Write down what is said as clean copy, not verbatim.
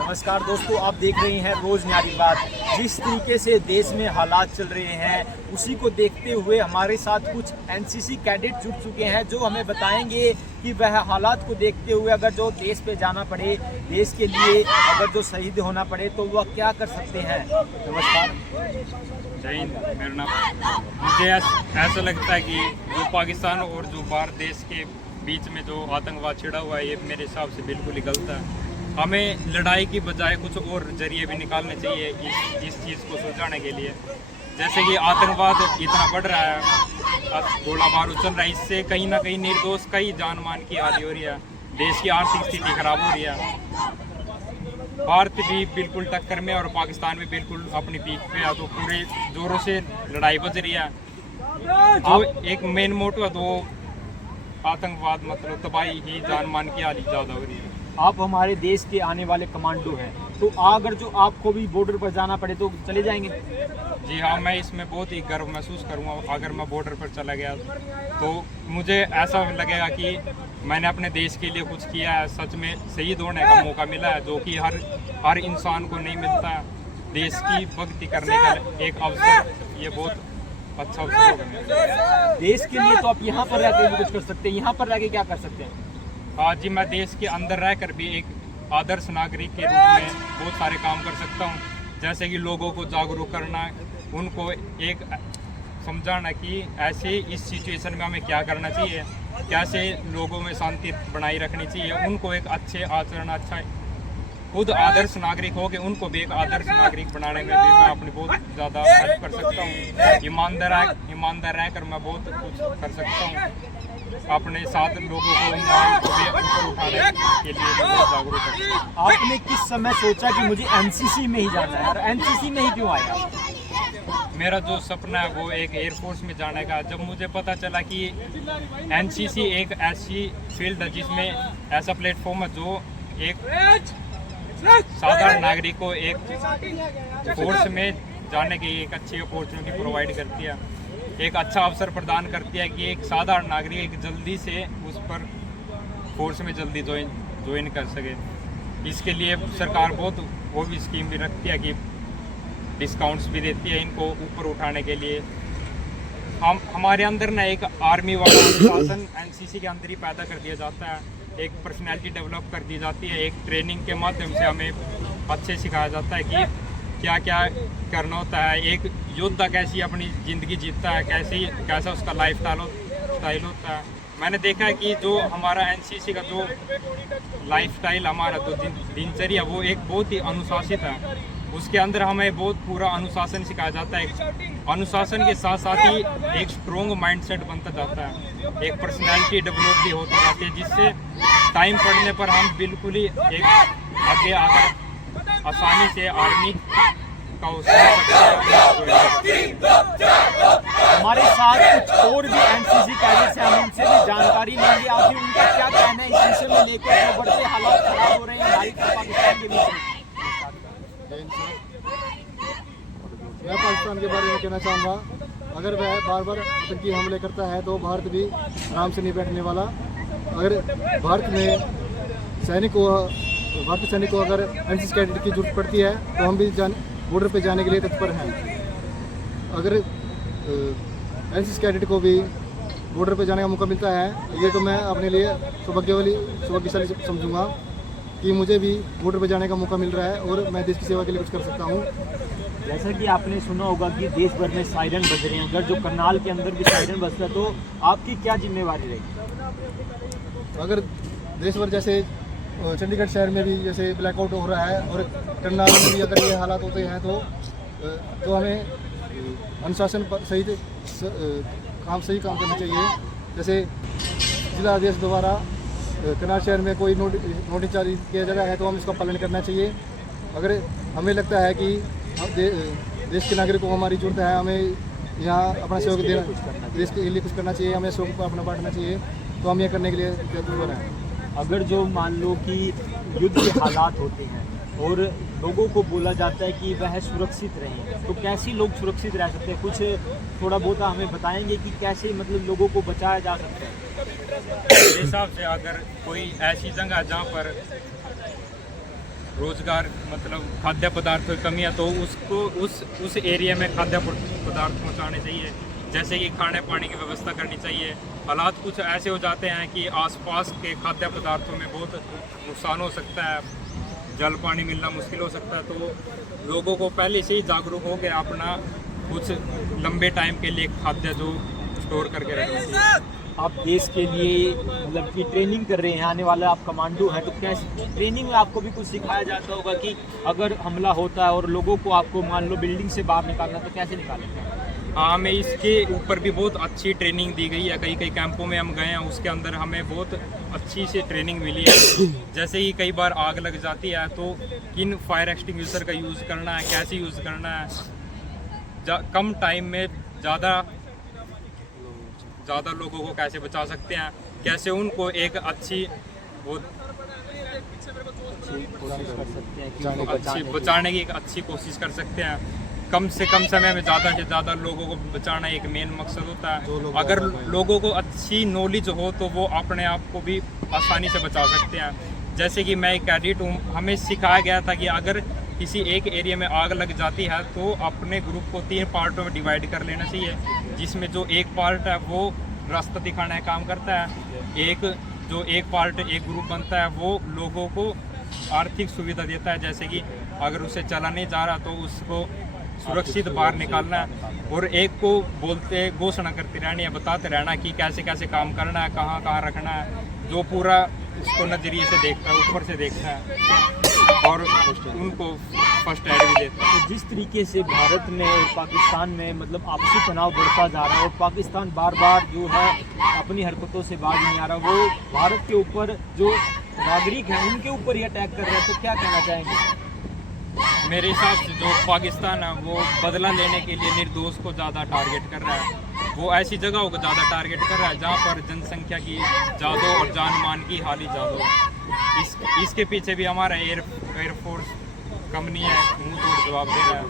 नमस्कार दोस्तों, आप देख रहे हैं रोज न्यारी बात। जिस तरीके से देश में हालात चल रहे हैं उसी को देखते हुए हमारे साथ कुछ एनसीसी कैडेट जुड़ चुके हैं जो हमें बताएंगे कि वह हालात को देखते हुए अगर जो देश पे जाना पड़े, देश के लिए अगर जो शहीद होना पड़े तो वह क्या कर सकते हैं। नमस्कार। जय हिंद। मेरा नाम, मुझे ऐसा लगता है कि जो पाकिस्तान और जो भारत देश के बीच में जो आतंकवाद छिड़ा हुआ है ये मेरे हिसाब से बिल्कुल ही गलत है। हमें लड़ाई की बजाय कुछ और जरिए भी निकालने चाहिए इस चीज़ को सुलझाने के लिए। जैसे कि आतंकवाद इतना बढ़ रहा है, गोला बारूद चल रहा है, इससे कहीं ना कहीं निर्दोष कई जान मान की हानि हो रही है, देश की आर्थिक स्थिति खराब हो रही है। भारत भी बिल्कुल टक्कर में और पाकिस्तान भी बिल्कुल अपनी पीक पे है, तो पूरे जोरों से लड़ाई बज रही है। जो एक मेन मोटो है तो आतंकवाद मतलब तबाही ही जान मान की हानि ज़्यादा हो रही है। आप हमारे देश के आने वाले कमांडो हैं, तो अगर जो आपको भी बॉर्डर पर जाना पड़े तो चले जाएंगे? जी हाँ, मैं इसमें बहुत ही गर्व महसूस करूँगा। अगर मैं बॉर्डर पर चला गया तो मुझे ऐसा लगेगा कि मैंने अपने देश के लिए कुछ किया है, सच में शहीद होने का मौका मिला है, जो कि हर इंसान को नहीं मिलता है। देश की भक्ति करने का एक अवसर, ये बहुत अच्छा अवसर होगा देश के लिए। तो आप यहाँ पर रहकर भी कुछ कर सकते हैं, यहाँ पर रह के क्या कर सकते हैं? हाँ जी, मैं देश के अंदर रहकर भी एक आदर्श नागरिक के रूप में बहुत सारे काम कर सकता हूँ। जैसे कि लोगों को जागरूक करना, उनको एक समझाना कि ऐसे इस सिचुएशन में हमें क्या करना चाहिए, कैसे लोगों में शांति बनाई रखनी चाहिए, उनको एक अच्छे आचरण, अच्छा खुद आदर्श नागरिक हो के उनको भी एक आदर्श नागरिक बनाने में भी मैं अपनी बहुत ज़्यादा हेल्प कर सकता हूँ। ईमानदार रहकर मैं बहुत कुछ कर सकता हूँ। अपने साथ लोगों को ऊपर उठाने के लिए जागरूक है। आपने किस समय सोचा कि मुझे एनसीसी में ही जाना है, और एनसीसी में ही क्यों आया? मेरा जो सपना है वो एक एयरफोर्स में जाने का। जब मुझे पता चला कि एनसीसी एक ऐसी फील्ड है जिसमें ऐसा प्लेटफॉर्म है जो एक साधारण नागरिक को एक फोर्स में जाने की एक अच्छी अपॉर्चुनिटी प्रोवाइड करती है, एक अच्छा अवसर प्रदान करती है कि एक साधारण नागरिक जल्दी से उस पर फोर्स में जल्दी ज्वाइन कर सके। इसके लिए सरकार बहुत वो भी स्कीम भी रखती है कि डिस्काउंट्स भी देती है इनको ऊपर उठाने के लिए। हमारे अंदर ना एक आर्मी वाला अनुशासन एनसीसी के अंदर ही पैदा कर दिया जाता है, एक पर्सनैलिटी डेवलप कर दी जाती है। एक ट्रेनिंग के माध्यम से हमें अच्छे सिखाया जाता है कि क्या क्या करना होता है, एक योद्धा कैसी अपनी ज़िंदगी जीतता है, कैसा उसका लाइफ स्टाइल होता है। मैंने देखा है कि जो हमारा एनसीसी का जो लाइफ स्टाइल, हमारा जो दिनचर्या, वो एक बहुत ही अनुशासित है। उसके अंदर हमें बहुत पूरा अनुशासन सिखाया जाता है। अनुशासन के साथ साथ ही एक स्ट्रॉन्ग माइंडसेट बनता जाता है, एक पर्सनैलिटी डेवलप भी होती जाती है, जिससे टाइम पड़ने पर हम बिल्कुल ही एक आगे आकर आसानी से आर्मी का हमारे साथ कुछ और भी एनसीसी कैडेट्स हैं, हम उनसे भी जानकारी लेंगे। आखिर उनका क्या कहना है इस विषय में लेकर जो बढ़ते हालात खराब हो रहे हैं भारत और पाकिस्तान के बीच में। मैं पाकिस्तान के बारे में कहना चाहूँगा, अगर वह बार बार आतंकी हमले करता है तो भारत भी आराम से नहीं बैठने वाला। अगर भारतीय सैनिक को अगर एनसीसी कैडेट की जरूरत पड़ती है तो हम भी बॉर्डर पे जाने के लिए तत्पर हैं। अगर एनसीसी कैडेट को भी बॉर्डर पे जाने का मौका मिलता है ये तो मैं अपने लिए सौभाग्यशाली समझूंगा कि मुझे भी बॉर्डर पे जाने का मौका मिल रहा है और मैं देश की सेवा के लिए कुछ कर सकता हूँ। जैसा कि आपने सुना होगा कि देश भर में सायरन बज रहे हैं, अगर जो करनाल के अंदर भी सायरन बजता है तो आपकी क्या जिम्मेवारी रहेगी? अगर देश भर जैसे चंडीगढ़ शहर में भी जैसे ब्लैकआउट हो रहा है और करनाल में भी अगर ये हालात होते हैं तो हमें अनुशासन पर सही काम करना चाहिए। जैसे जिला आदेश द्वारा करनाल शहर में कोई नोटिस जारी किया जा रहा है तो हम इसका पालन करना चाहिए अगर हमें लगता है कि देश के नागरिक को हमारी जरूरत है, हमें यहाँ अपना सहयोग देना, देश के लिए कुछ करना चाहिए, हमें सहयोग को अपना बांटना चाहिए, तो हम ये करने के लिए तत्पर हैं। अगर जो मान लो कि युद्ध के हालात होते हैं और लोगों को बोला जाता है कि वह सुरक्षित रहें, तो कैसे लोग सुरक्षित रह सकते हैं? कुछ थोड़ा बहुत हमें बताएंगे कि कैसे मतलब लोगों को बचाया जा सकता है? मेरे हिसाब से अगर कोई ऐसी जगह जहाँ पर रोजगार मतलब खाद्य पदार्थों की कमी है तो उसको उस एरिया में खाद्य पदार्थ पहुँचाने चाहिए, जैसे कि खाने पानी की व्यवस्था करनी चाहिए। हालात कुछ ऐसे हो जाते हैं कि आसपास के खाद्य पदार्थों में बहुत नुकसान हो सकता है, जल पानी मिलना मुश्किल हो सकता है, तो लोगों को पहले से ही जागरूक हो कर अपना कुछ लंबे टाइम के लिए खाद्य जो स्टोर करके रखना चाहिए। आप देश के लिए मतलब कि ट्रेनिंग कर रहे हैं, आने वाला आप कमांडो हैं, तो कैसे ट्रेनिंग में आपको भी कुछ सिखाया जाता होगा कि अगर हमला होता है और लोगों को आपको मान लो बिल्डिंग से बाहर निकालना, तो कैसे निकालेंगे? हाँ, हमें इसके ऊपर भी बहुत अच्छी ट्रेनिंग दी गई है। कई कई कैंपों में हम गए हैं, उसके अंदर हमें बहुत अच्छी से ट्रेनिंग मिली है। जैसे ही कई बार आग लग जाती है तो किन फायर एक्सटिंग्विशर का यूज़ करना है, कैसे यूज़ करना है, कम टाइम में ज़्यादा लोगों को कैसे बचा सकते हैं, कैसे उनको एक अच्छी कोशिश कर सकते हैं कि जाने उनको अच्छी बचाने की। बचाने की एक अच्छी कोशिश कर सकते हैं। कम से कम समय में ज़्यादा से ज़्यादा लोगों को बचाना एक मेन मकसद होता है। अगर लोगों को अच्छी नॉलेज हो तो वो अपने आप को भी आसानी से बचा सकते हैं। जैसे कि मैं एक कैडेट हूँ, हमें सिखाया गया था कि अगर किसी एक एरिया में आग लग जाती है तो अपने ग्रुप को 3 पार्टों में डिवाइड कर लेना चाहिए, जिसमें जो एक पार्ट है वो रास्ता दिखाने का काम करता है, एक पार्ट एक ग्रुप बनता है वो लोगों को आर्थिक सुविधा देता है, जैसे कि अगर उसे चला नहीं जा रहा तो उसको सुरक्षित बाहर निकालना है, और एक को बोलते घोषणा करते रहनी है, बताते रहना कि कैसे कैसे काम करना है, कहाँ कहाँ रखना है, जो पूरा उसको नज़रिए से देखता है, ऊपर से देखता है और उनको फर्स्ट एड भी देता है। तो जिस तरीके से भारत में और पाकिस्तान में मतलब आपसी तनाव बढ़ता जा रहा है और पाकिस्तान बार बार जो है अपनी हरकतों से बाज नहीं आ रहा, वो भारत के ऊपर जो नागरिक हैं उनके ऊपर ही अटैक कर रहे हैं, तो क्या कहना चाहेंगे? मेरे हिसाब से जो पाकिस्तान है वो बदला लेने के लिए निर्दोष को ज़्यादा टारगेट कर रहा है। वो ऐसी जगहों को ज़्यादा टारगेट कर रहा है जहाँ पर जनसंख्या की ज़्यादा और जान मान की हानि ज़्यादा हो। इसके पीछे भी हमारा एयरफोर्स कंपनी है, मुंह तोड़ जवाब दे रहा है।